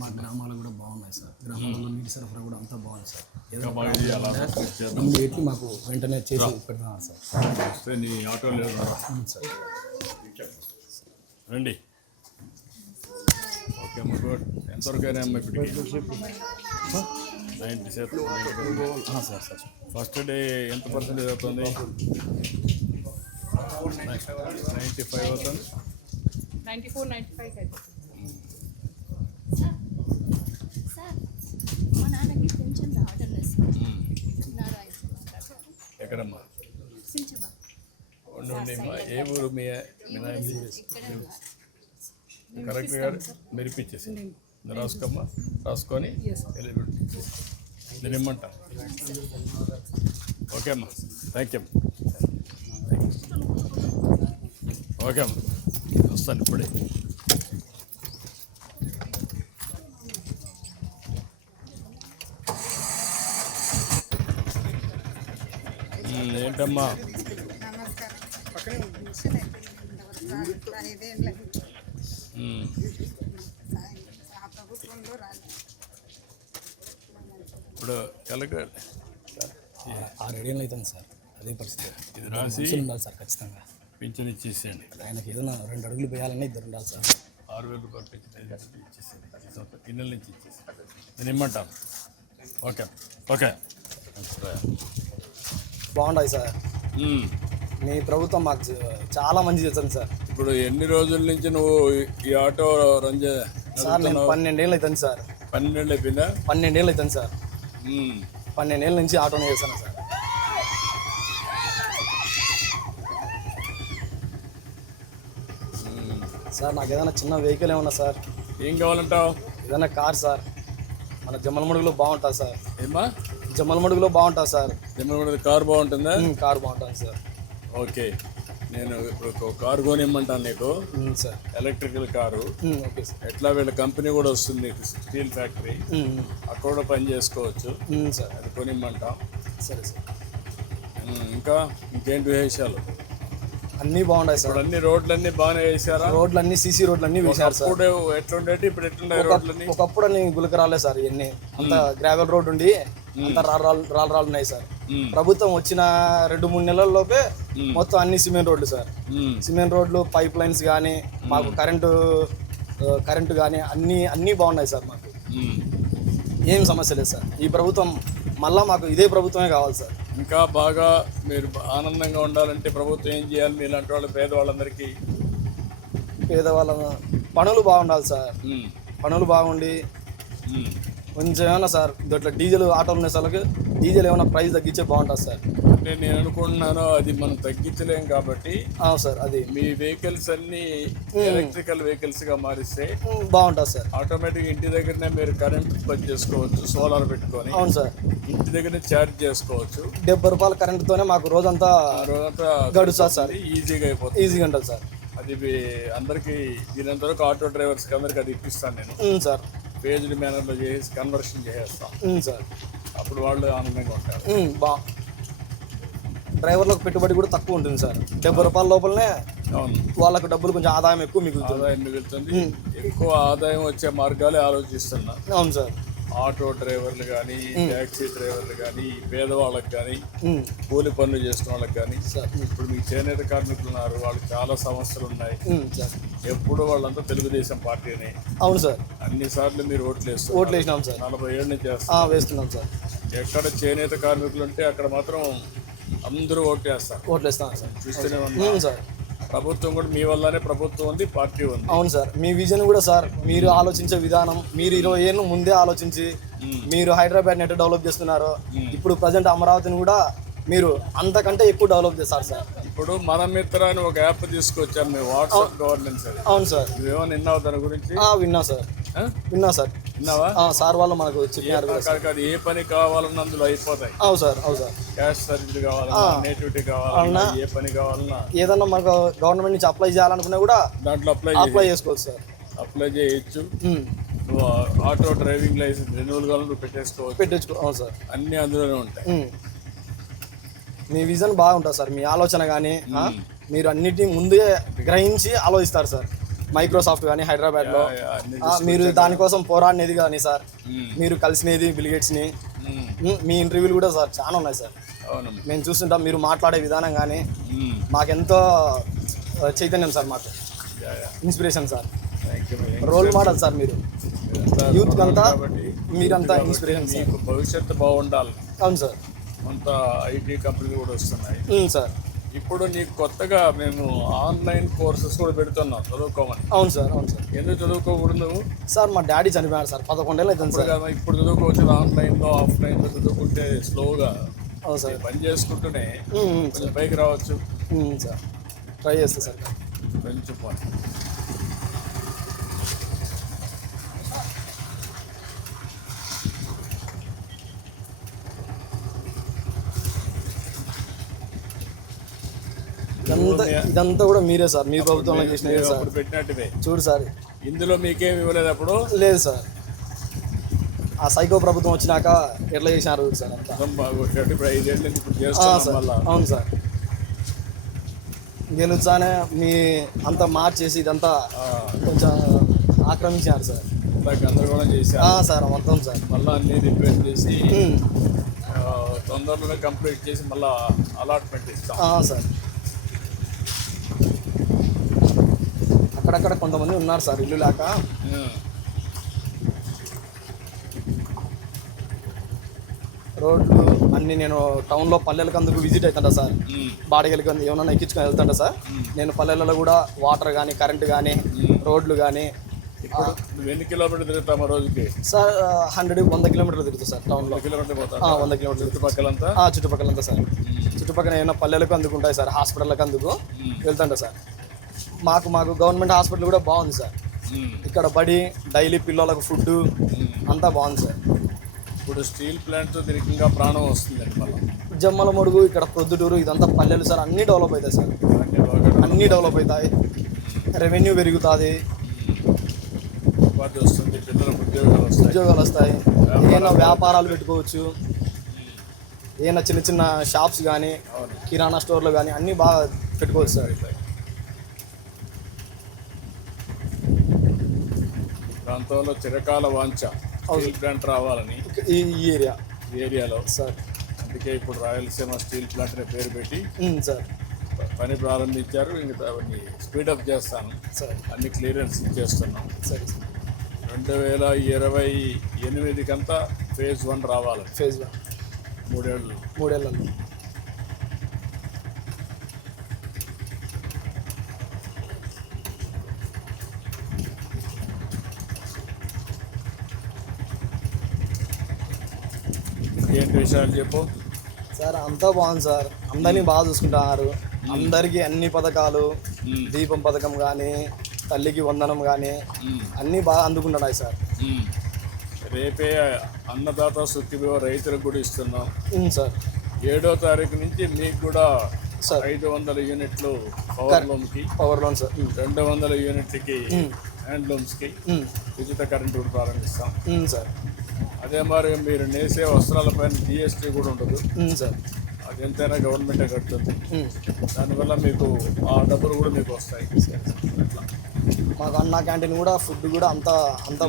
మా గ్రామాలు కూడా బాగున్నాయి సార్. గ్రామాలలో నీటి సరఫరా కూడా అంతా బాగుంది సార్. ఇమీడియట్లీ మాకు వెంటనే చేసి పెడుతున్నాను సార్. నీ ఆటోలో సార్ రండి. ఓకే అమ్మ, గుడ్. ఎంతవరకు అయినా అమ్మ ఇప్పటికి 90% సార్. సార్ ఫస్ట్ డే ఎంత పర్సెంటేజ్ అవుతుంది? 95 అవుతుంది. 94, 95 అయిపోతుంది. సార్ మా నాన్నకి పెన్షన్ రావడం లేదు సార్. ఎక్కడమ్మా సించబా ఉండి ఏ ఊరు మీ నాయన? కరెక్ట్ గారు మీరు ఇప్పించేసి రాసుకోమ్మా, రాసుకొని నేను ఇమ్మంటా. ఓకే అమ్మా, థ్యాంక్ యూ. ఓకే అమ్మా, వస్తాను ఇప్పుడే. ఏంటమ్మా ఇప్పుడు కలెక్టర్ 6-7 ఏళ్ళు అవుతుంది సార్. అదే పరిస్థితి. ఇది రాసి ఉండాలి సార్ ఖచ్చితంగా. పింఛన్ ఇచ్చేసేయండి. ఆయనకి ఏదైనా 2 అడుగులు వేయాలన్నా 2 ఉండాలి సార్. 6,000 రూపాయలు పింఛన్ ఇచ్చేసేయండి. గిన్నెల నుంచి ఇచ్చేసి నేను ఇమ్మంటాను. Okay okay. బాగుంటాయి సార్. మీ ప్రభుత్వం మాకు చాలా మంచి చేస్తుంది సార్. ఇప్పుడు ఎన్ని రోజుల నుంచి నువ్వు ఈ ఆటో రన్ సార్ నేను 12 ఏళ్ళు అవుతుంది సార్. 12 ఏళ్ళు అయిపోయిందా? 12 ఏళ్ళు అవుతుంది సార్. 12 ఏళ్ళ నుంచి ఆటోనే చేస్తాను సార్. సార్ నాకు ఏదైనా చిన్న వెహికల్ ఏమన్నా సార్? ఏం కావాలంటావు? ఏదైనా కార్ సార్. మన జమ్మలమడుగులో బాగుంటుంది సార్. ఏమా జమ్మలమడుగులో బాగుంటుంది సార్. జమ్మలమడుగు కారు బాగుంటుందా? కార్ బాగుంటుంది సార్. ఓకే, నేను ఇప్పుడు ఒక కారు కొనిమ్మంటాను నీకు sir. Electrical car. Okay sir. ఎట్లా వీళ్ళ కంపెనీ కూడా వస్తుంది నీకు, స్టీల్ ఫ్యాక్టరీ, అక్కడ కూడా పని చేసుకోవచ్చు సార్. అది కొనిమ్మంటాం. సరే సార్. ఇంకా ఇంకేంటి విశేషాలు? అన్నీ బాగుంటాయి సార్. ఇప్పుడు అన్ని రోడ్లన్నీ బాగానే వేసారా? రోడ్లన్నీ సీసీ రోడ్లన్నీ వేసారు సార్. ఇప్పుడు ఎట్లుండేటి ఇప్పుడు ఎట్లున్నాయి రోడ్లన్నీ? ఒకప్పుడు అన్ని గులకరాలే సార్. ఇవన్నీ అంత గ్రావెల్ రోడ్ ఉండి అంత రాళ్ళు ఉన్నాయి సార్. ప్రభుత్వం వచ్చిన 2-3 నెలల్లోపే మొత్తం అన్ని సిమెంట్ రోడ్లు సార్. సిమెంట్ రోడ్లు, పైప్ లైన్స్ కానీ, మాకు కరెంటు కానీ అన్నీ బాగున్నాయి సార్. మాకు ఏం సమస్య లేదు సార్. ఈ ప్రభుత్వం మళ్ళీ మాకు ఇదే ప్రభుత్వమే కావాలి సార్. ఇంకా బాగా మీరు ఆనందంగా ఉండాలంటే ప్రభుత్వం ఏం చేయాలి? మీలాంటి వాళ్ళు పేదవాళ్ళందరికీ పేదవాళ్ళ పనులు బాగుండాలి సార్. పనులు బాగుండి కొంచెం ఏమన్నా సార్ ఇట్లా డీజిల్ ఆటోలు ఉన్న సార్లకి డీజిల్ ఏమైనా ప్రైస్ తగ్గించే బాగుంటుంది సార్. అంటే నేను అనుకుంటున్నాను అది మనం తగ్గించలేం కాబట్టి సార్ అది మీ వెహికల్స్ అన్ని ఎలక్ట్రికల్ వెహికల్స్ గా మారిస్తే బాగుంటుంది సార్. ఆటోమేటిక్ ఇంటి దగ్గరనే మీరు కరెంట్ పని చేసుకోవచ్చు, సోలార్ పెట్టుకొని. అవును సార్. ఇంటి దగ్గర ఛార్జ్ చేసుకోవచ్చు. 70 రూపాయల కరెంటుతోనే మాకు రోజంతా గడుస్తుంది సార్. ఈజీగా అయిపోతుంది. ఈజీగా ఉంటుంది సార్. అది అందరికి దీనంతవరకు ఆటో డ్రైవర్స్కి అందరికి అది ఇప్పిస్తాను నేను సార్. పేజ్డ్ మేనర్లో చేసి కన్వర్షన్ చేసేస్తాం సార్. అప్పుడు వాళ్ళు ఆనందంగా ఉంటారు. డ్రైవర్లకు పెట్టుబడి కూడా తక్కువ ఉంటుంది సార్. 70 రూపాయల లోపలనే అవును, వాళ్ళకు డబ్బులు కొంచెం ఆదాయం ఎక్కువ మిగులుతుంది. ఆదాయం మిగులుతుంది. ఎక్కువ ఆదాయం వచ్చే మార్గాలే ఆలోచిస్తున్నా. అవును సార్. ఆటో డ్రైవర్లు కానీ, ట్యాక్సీ డ్రైవర్లు కానీ, పేదవాళ్ళకి కానీ, కూలి పనులు చేసుకున్న వాళ్ళకి కానీ. ఇప్పుడు మీకు చేనేత కార్మికులు ఉన్నారు, వాళ్ళకి చాలా సమస్యలు ఉన్నాయి. ఎప్పుడు వాళ్ళంతా తెలుగుదేశం పార్టీనే. అవును సార్. అన్ని సార్లు మీరు ఓట్లు వేసినాం సార్. 40 ఏళ్ళ నుంచి వేస్తున్నాం సార్. ఎక్కడ చేనేత కార్మికులు ఉంటే అక్కడ మాత్రం అందరూ ఓట్లేస్తాం సార్. చూస్తూనే ఉన్నాం సార్. ప్రభుత్వం కూడా మీ వల్లనే ప్రభుత్వం ఉంది, పార్టీ ఉంది. అవును సార్. మీ విజన్ కూడా సార్, మీరు ఆలోచించే విధానం, మీరు 20 ఏళ్ళు ముందే ఆలోచించి మీరు హైదరాబాద్ ఎట్లా డెవలప్ చేస్తున్నారో, ఇప్పుడు ప్రజెంట్ అమరావతిని కూడా మీరు అంతకంటే ఎక్కువ డెవలప్ చేస్తారు సార్. ఇప్పుడు మన మిత్ర అని ఒక యాప్ తీసుకొచ్చాం మేము, వాట్సాప్ గవర్నెన్స్. అవును సార్. నువ్వేమన్నా విన్నావు దాని గురించి? విన్నా సార్. విన్నావా? సార్ వాళ్ళు మనకు చెప్పారు. అది ఏ పని కావాలన్నా అందులో అయిపోతాయి. అవును సార్. అవును సార్. క్యాష్ సర్వీస్ కావాలన్నా, నేటివిటీ కావాలన్నా, ఏ పని కావాలన్నా, ఏదన్నా మనకు గవర్నమెంట్ నుంచి అప్లై చేయాలనుకున్నా కూడా దాంట్లో అప్లై చేసుకోవచ్చు సార్. అప్లై చేయొచ్చు. నువ్వు ఆటో డ్రైవింగ్ లైసెన్స్ రెన్యూవల్ కావాలని పెట్టేసుకోవచ్చు. అవును సార్. అన్నీ అందులోనే ఉంటాయి. మీ విజన్ బాగుంటుంది సార్. మీ ఆలోచన కానీ మీరు అన్నిటినీ ముందే గ్రహించి ఆలోచిస్తారు సార్. మైక్రోసాఫ్ట్ కానీ హైదరాబాద్లో అన్ని మీరు దానికోసం పోరాడినది కానీ సార్, మీరు కలిసినది బిల్గేట్స్ని, మీ ఇంటర్వ్యూలు కూడా సార్ చాలా ఉన్నాయి సార్. అవునమ్మా. మేము చూస్తుంటాం, మీరు మాట్లాడే విధానం కానీ మాకెంతో చైతన్యం సార్, మాకు inspiration sir, thank you. Role model sir మీరు. యూత్ అంతా కాబట్టి మీరంతా ఇన్స్పిరేషన్ సార్. మీకు భవిష్యత్తు బాగుండాలి. అవును సార్. అంతా ఐటీ కంపెనీలు కూడా వస్తున్నాయి. సార్ ఇప్పుడు నీకు కొత్తగా మేము ఆన్లైన్ కోర్సెస్ కూడా పెడుతున్నాం చదువుకోమని. అవును సార్. అవును సార్. ఎందుకు చదువుకోకూడదు నువ్వు? సార్ మా డాడీ చనిపోయాడు సార్, 11 ఏళ్ళు అవుతుంది సార్. ఇప్పుడు చదువుకోవచ్చు, ఆన్లైన్లో ఆఫ్లైన్లో చదువుకుంటే స్లోగా అవును సార్. పని చేసుకుంటూనే కొంచెం పైకి రావచ్చు. సార్ ట్రై చేస్తా సార్. కొంచెం పని. ఇదంతా కూడా మీరే సార్, మీ ప్రభుత్వంలో చేసినది సార్. అప్పుడు పెట్టినట్టువే. చూడు సార్, ఇందులో మీకేమి ఇవ్వలేదు అప్పుడు? లేదు సార్. ఆ సైకో ప్రభుత్వం వచ్చినాక ఎట్లా చేసినారు సార్ అంతా. బాగుంటాడు. ఇప్పుడు 5 ఏళ్ళు ఇప్పుడు సార్ చేస్తాం మళ్ళా. అవును సార్. గెలుచానే మీ అంతా మార్చేసి ఇదంతా కొంచెం ఆక్రమించారు సార్. గందరగోళం చేశారు సార్ మొత్తం సార్. మళ్ళీ అన్ని రిపేర్ చేసి తొందరలోనే కంప్లీట్ చేసి మళ్ళీ అలాట్మెంట్ ఇస్తాం సార్. అక్కడక్కడ కొంతమంది ఉన్నారు సార్ ఇల్లు లేక. రోడ్లు అన్నీ నేను టౌన్లో పల్లెలకు అందుకు విజిట్ అవుతుంటా సార్. బాడిగలకి ఏమన్నా ఎక్కించుకొని వెళ్తుంటా సార్. నేను పల్లెలలో కూడా వాటర్ కానీ కరెంట్ కానీ రోడ్లు కానీ. ఇప్పుడు నువ్వు ఎన్ని కిలోమీటర్లు తిరుగుతామా రోజుకి? సార్ 100 కిలోమీటర్లు తిరుగుతా సార్ టౌన్లో. 100 కిలోమీటర్లు పోతా? 100 కిలోమీటర్లు చుట్టుపక్కలంతా? చుట్టుపక్కలంతా సార్. చుట్టుపక్కల ఏమైనా పల్లెలకు అందుకుంటాయి సార్, హాస్పిటల్కి అందుకు వెళ్తుంటా సార్. మాకు గవర్నమెంట్ హాస్పిటల్ కూడా బాగుంది సార్. ఇక్కడ బడి, డైలీ పిల్లలకు ఫుడ్ అంతా బాగుంది సార్. ఇప్పుడు స్టీల్ ప్లాంట్తో దీనికి ఇంకా ప్రాణం వస్తుందండి మళ్ళీ. జమ్మల మడుగు, ఇక్కడ ప్రొద్దుటూరు, ఇదంతా పల్లెలు సార్. అన్నీ డెవలప్ అవుతాయి సార్, అన్నీ డెవలప్ అవుతాయి. రెవెన్యూ పెరుగుతుంది, ఉపాధి వస్తుంది, పిల్లలకు ఉద్యోగాలు వస్తాయి. ఏమైనా వ్యాపారాలు పెట్టుకోవచ్చు, ఏమైనా చిన్న చిన్న షాప్స్ కానీ కిరాణా స్టోర్లు కానీ అన్నీ బాగా పెట్టుకోవచ్చు సార్. ప్రాంతంలో చిరకాల వాంఛ స్టీల్ ప్లాంట్ రావాలని ఈ ఏరియాలో సార్. అందుకే ఇప్పుడు రాయలసీమ స్టీల్ ప్లాంట్ అనే పేరు పెట్టి సార్ పని ప్రారంభించారు. ఇంకా అవన్నీ స్పీడప్ చేస్తాను సార్. అన్ని క్లియరెన్స్ ఇచ్చేస్తున్నాం. సరే. 2028 కంతా ఫేజ్ 1 రావాలి. ఫేజ్ 1 3 ఏళ్ళలో. ఏంటి విషయాలు చెప్పు సార్. అంతా బాగుంది సార్, అందరినీ బాగా చూసుకుంటున్నారు. అందరికీ అన్ని పథకాలు, దీపం పథకం కానీ, తల్లికి వందనం కానీ అన్నీ బాగా అందుకుంటున్నాయి సార్. రేపే అన్నదాత సుఖీభవ రైతులకు కూడా ఇస్తున్నాం సార్. 7వ తారీఖు నుంచి మీకు కూడా సార్ 500 యూనిట్లు పవర్ లోన్ సార్. 200 యూనిట్లకి హ్యాండ్లూమ్స్కి ఉచిత కరెంటు కూడా ప్రారంభిస్తాం సార్. అదే మరి మీరు నేసే వస్త్రాలపైన GST కూడా ఉండదు సార్. అది ఎంతైనా గవర్నమెంటే కడుతుంది. దానివల్ల మీకు ఆ డబ్బులు కూడా మీకు వస్తాయి. అట్లా మాకు అన్నా క్యాంటీన్ కూడా ఫుడ్ కూడా అంతా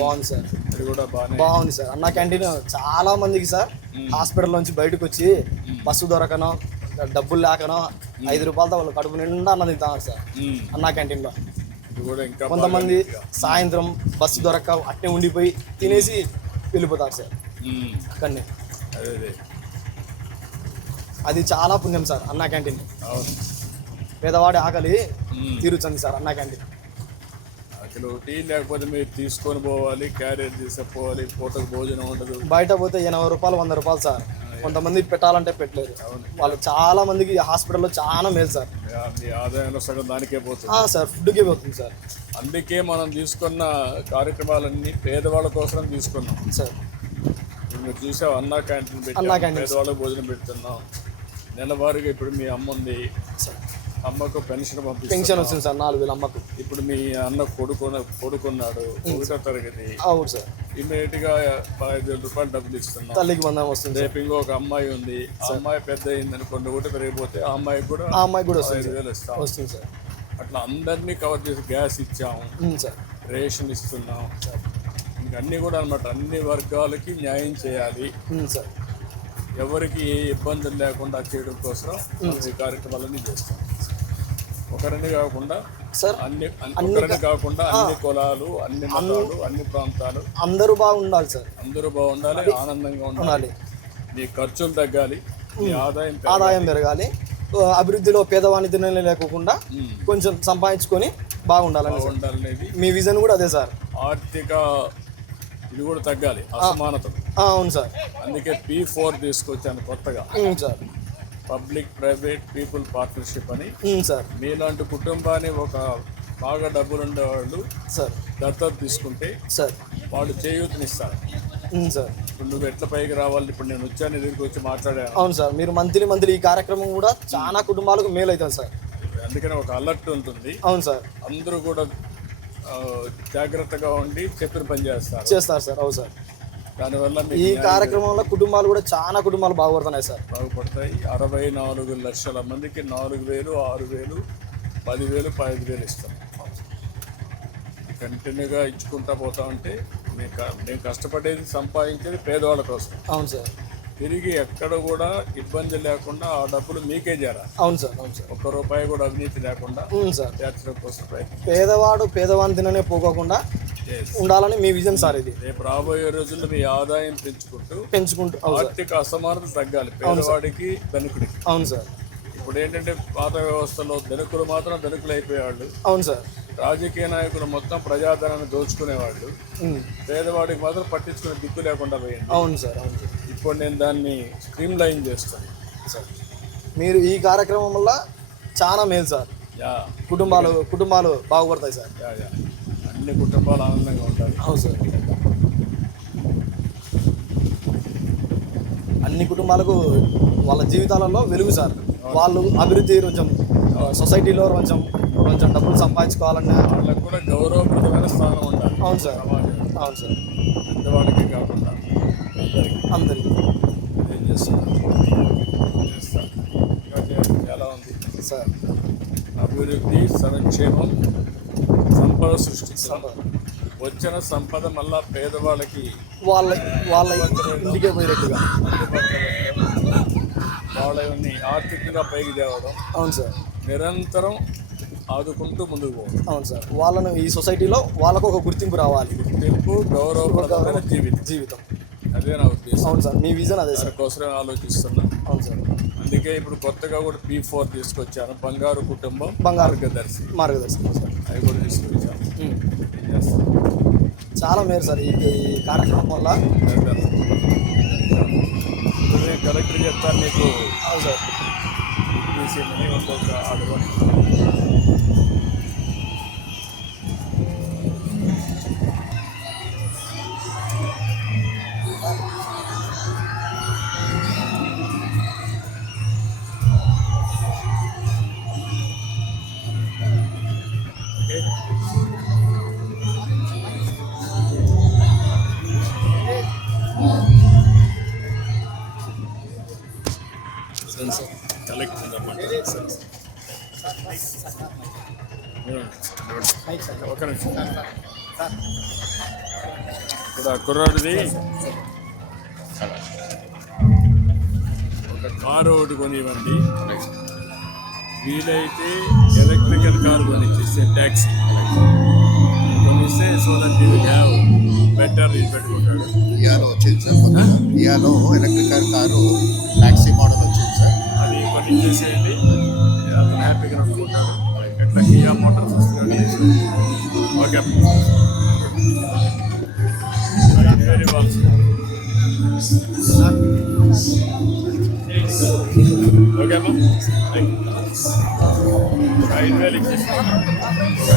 బాగుంది సార్. అది కూడా బాగుంది సార్. అన్నా క్యాంటీన్ చాలా మందికి సార్ హాస్పిటల్ నుంచి బయటకు వచ్చి బస్సు దొరకనో డబ్బులు లేకనో 5 రూపాయలతో వాళ్ళు కడుపు నిండా అన్న తింటారు సార్ అన్నా క్యాంటీన్లో. కొంతమంది సాయంత్రం బస్సు దొరక్క అట్టే ఉండిపోయి తినేసి వెళ్ళిపోతారు సార్ అక్కడనే. అది చాలా పుణ్యం సార్ అన్నా క్యాంటీన్. పేదవాడి ఆకలి తీరుతుంది సార్ అన్నా క్యాంటీన్. టీ లేకపోతే మీరు తీసుకొని పోవాలి, క్యారేజ్ తీసుకుపోవాలి, పూటకు భోజనం ఉండదు. బయట పోతే 80 రూపాయలు 100 రూపాయలు సార్. కొంతమంది పెట్టాలంటే పెట్టలేరు. వాళ్ళు చాలా మందికి హాస్పిటల్లో చాలా మేలు సార్. మీ ఆదాయంలో సగం దానికే పోతుంది సార్, ఫుడ్కే పోతుంది సార్. అందుకే మనం తీసుకున్న కార్యక్రమాలన్నీ పేదవాళ్ళ కోసం తీసుకున్నాం సార్. మీరు చూసావు అన్నా క్యాంటీన్ పెట్టి పేదవాళ్ళకి భోజనం పెడుతున్నాం. నెలవారీగా ఇప్పుడు మీ అమ్మ ఉంది సార్, అమ్మకు పెన్షన్ వచ్చింది సార్ 4,000 అమ్మకు. ఇప్పుడు మీ అన్న కొడుకున్నాడు 1వ తరగతి. అవును సార్. ఇమీడియట్ గా 15,000 రూపాయలు డబ్బులు ఇస్తున్నాం. తల్లికి వందనం వస్తుంది. రేపు ఇంకొక అమ్మాయి ఉంది, ఆ అమ్మాయి పెద్ద అయిందని కొన్ని ఒకటి పెరిగిపోతే ఆ అమ్మాయికి కూడా వస్తుంది సార్. అట్లా అందరినీ కవర్ చేసి గ్యాస్ ఇచ్చాము, సార్ రేషన్ ఇస్తున్నాం సార్. ఇంకా అన్నీ కూడా అనమాట, అన్ని వర్గాలకి న్యాయం చేయాలి, సార్ ఎవరికి ఏ ఇబ్బందులు లేకుండా చేయడం కోసం మనం ఈ కార్యక్రమాలన్నీ చేస్తాం. ఒకరిని కాకుండా సార్ ఒకరిని కాకుండా అన్ని కులాలు, అన్ని మతాలు, అన్ని ప్రాంతాలు అందరూ బాగుండాలి సార్, అందరూ బాగుండాలి, ఆనందంగా ఉండాలి, మీ ఖర్చులు తగ్గాలి, మీ ఆదాయం పెరగాలి, అభివృద్ధిలో పేదవాణి తినలే లేకుండా కొంచెం సంపాదించుకొని బాగుండాలనేది మీ విజన్ కూడా అదే సార్. ఆర్థిక ఇది కూడా తగ్గాలి, అసమానతలు. అవును సార్, అందుకే P4 తీసుకొచ్చాను కొత్తగా, sir public private people partnership అని. సార్ మీలాంటి కుటుంబాన్ని ఒక బాగా డబ్బులు ఉండేవాళ్ళు సార్ దత్తత తీసుకుంటే సార్ వాళ్ళు చేయూతనిస్తారు సార్. ఇప్పుడు నువ్వు ఎట్లా పైకి రావాలి, ఇప్పుడు నేను వచ్చాను ఎదురుకు వచ్చి మాట్లాడాను. అవును సార్, మీరు మంత్లీ ఈ కార్యక్రమం కూడా చాలా కుటుంబాలకు మేలు అవుతుంది సార్. అందుకని ఒక అలర్ట్ ఉంటుంది. అవును సార్, అందరూ కూడా జాగ్రత్తగా ఉండి చెప్పిన పని చేస్తారు సార్. అవును సార్, దానివల్ల ఈ కార్యక్రమంలో కుటుంబాలు కూడా చాలా కుటుంబాలు బాగుపడుతున్నాయి సార్, బాగుపడతాయి. 64 లక్షల మందికి 4,000, 6,000, 10,000, 15,000 ఇస్తాం. కంటిన్యూగా ఇచ్చుకుంటా పోతా ఉంటే నేను కష్టపడేది సంపాదించేది పేదవాళ్ళ కోసం. అవును సార్, తిరిగి ఎక్కడ కూడా ఇబ్బంది లేకుండా ఆ డబ్బులు మీకే చేరాలి. అవును సార్, అవును సార్, ఒక్క రూపాయి కూడా అవినీతి లేకుండా సార్ చేర్చడం కోసం పేదవాని తిననే పోకోకుండా ఉండాలని మీ విజన్ సార్. ఇది రేపు రాబోయే రోజుల్లో మీ ఆదాయం పెంచుకుంటూ ఆర్థిక అసమానత తగ్గాలి, పేదవాడికి ధనికుడికి. అవును సార్, ఇప్పుడు ఏంటంటే పాత వ్యవస్థలో ధనికులు మాత్రం ధనికులు అయిపోయేవాళ్ళు. అవును సార్, రాజకీయ నాయకులు మొత్తం ప్రజాధనాన్ని దోచుకునేవాళ్ళు, పేదవాడికి మాత్రం పట్టించుకునే దిక్కు లేకుండా పోయింది. అవును సార్, అవును సార్. ఇప్పుడు నేను దాన్ని స్ట్రీమ్ లైన్ చేస్తాను సార్. మీరు ఈ కార్యక్రమం వల్ల చాలా మేలు సార్, కుటుంబాలు బాగుపడతాయి సార్. అన్ని కుటుంబాలు ఆనందంగా ఉంటాయి. అవును సార్, అన్ని కుటుంబాలకు వాళ్ళ జీవితాలలో వెలుగు సార్. వాళ్ళు అభివృద్ధి కొంచెం సొసైటీలో కొంచెం డబ్బులు సంపాదించుకోవాలన్న వాళ్ళకు కూడా గౌరవప్రదమైన స్థానం ఉండాలి. అవును సార్, అవును సార్, పెద్దవాళ్ళకి కాకుండా అందరికీ ఏం చేస్తాను చాలా ఉంది సార్. అభివృద్ధి, సంక్షేమం, సంపద సృష్టిస్తాం. వచ్చిన సంపద మళ్ళా పేదవాళ్ళకి వాళ్ళ ఇంటికే పోయేట్టుగా వాళ్ళని ఆర్థికంగా పైకి తేవడం. అవును సార్, నిరంతరం ఆదుకుంటూ ముందుకు పోవడం. అవును సార్, వాళ్ళను ఈ సొసైటీలో వాళ్ళకు ఒక గుర్తింపు రావాలి, గౌరవప్రదమైన జీవితం. అదే నా ఉద్దేశం. అవును సార్, మీ విజన్ అదే సార్. దానికోసమే ఆలోచిస్తున్నా. అవును సార్, అందుకే ఇప్పుడు కొత్తగా కూడా P4 తీసుకొచ్చాను, బంగారు కుటుంబం, మార్గదర్శి సార్. అవి కూడా తీసుకొచ్చాను. చాలా మేలు సార్ ఈ కార్యక్రమం వల్ల. కలెక్టర్ చెప్తాను నీకు. అవును సార్, తీసి ఇంకొక అడగండి. కలెక్టర్ ఒక నిమిషం. ఇప్పుడు ఆ కుర్రాడిది ఒక కారు ఒకటి కొనివ్వండి, వీలైతే ఎలక్ట్రికల్ కారు కొనిచ్చేస్తే ట్యాక్సీ కొనిస్తే so that you have better ఇది పెట్టుకుంటాడు. ఇయాలో వచ్చింది సార్, ఇయాలో ఎలక్ట్రికల్ కారు ట్యాక్సీ మోడల్ వచ్చింది సార్. అది కొన్ని ఇచ్చేసేయండి, అతను హ్యాపీగా నడుపుకుంటాడు. ఎట్లా కియా మోటార్స్ వస్తుంది. ఓకే, వెరీ బాగుంది. ఓకే అమ్మా, 5,000 ఇచ్చేసి